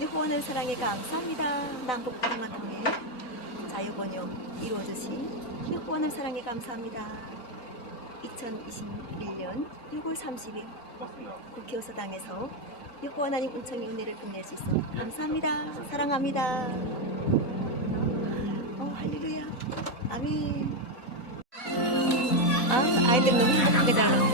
여호와는 사랑에 감사합니다. 남북한만 통해 자유번영 이루어주신 여호와는 사랑에 감사합니다. 2021년 6월 30일 국회의사당에서 여호와 하나님 은총의 은혜를 끝낼 수 있어 감사합니다. 사랑합니다. 어, 할렐루야. 아멘. 아, 아이들 너무 행복하게 잘나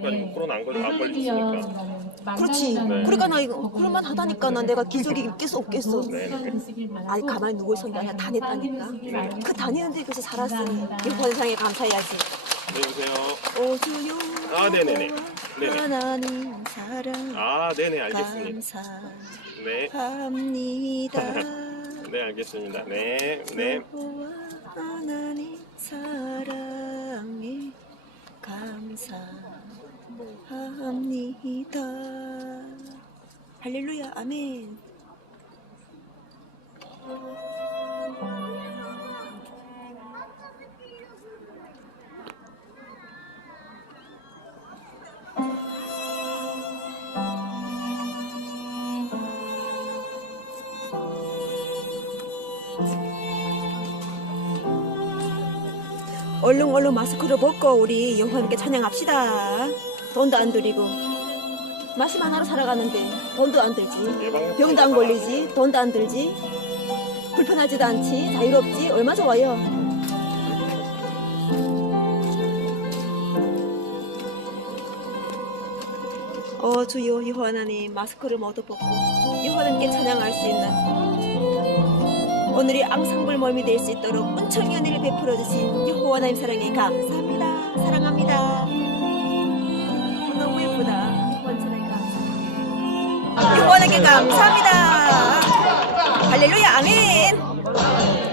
그러니까 코로나 안 걸리 안 걸리셨으니까. 그렇지. 네. 그러니까 나 이거 그럴만 하다니까 나 내가 기적이 있겠어 없겠어. 네. 아니 가만히 누워 있었는 게 아니라 다녔다니까. 그 다니는데 그래서 살았으니 이번 상에 감사해야지. 네. 오 주요. 아, 네네네. 네네. 하나님 사랑 아, 네네, 알겠습니다. 감사합니다. 네. 네, 알겠습니다. 네, 네. 여호와 하나님 사랑 할렐루야, 아멘. 얼른 얼른 마스크를 벗고 우리 여호와님께 찬양합시다. 돈도 안 들이고 말씀 하나로 살아가는데 돈도 안 들지. 병도 안 걸리지. 돈도 안 들지. 불편하지도 않지. 자유롭지. 얼마 좋아요. 어 주여 여호와 하나님 마스크를 모두 벗고 여호와님께 찬양할 수 있는 오늘이 앙상블 멀미 될수 있도록 은총의 은혜를 베풀어 주신 여호와 하나님 사랑에 감사합니다. 사랑합니다. 감사합니다. 할렐루야 아멘.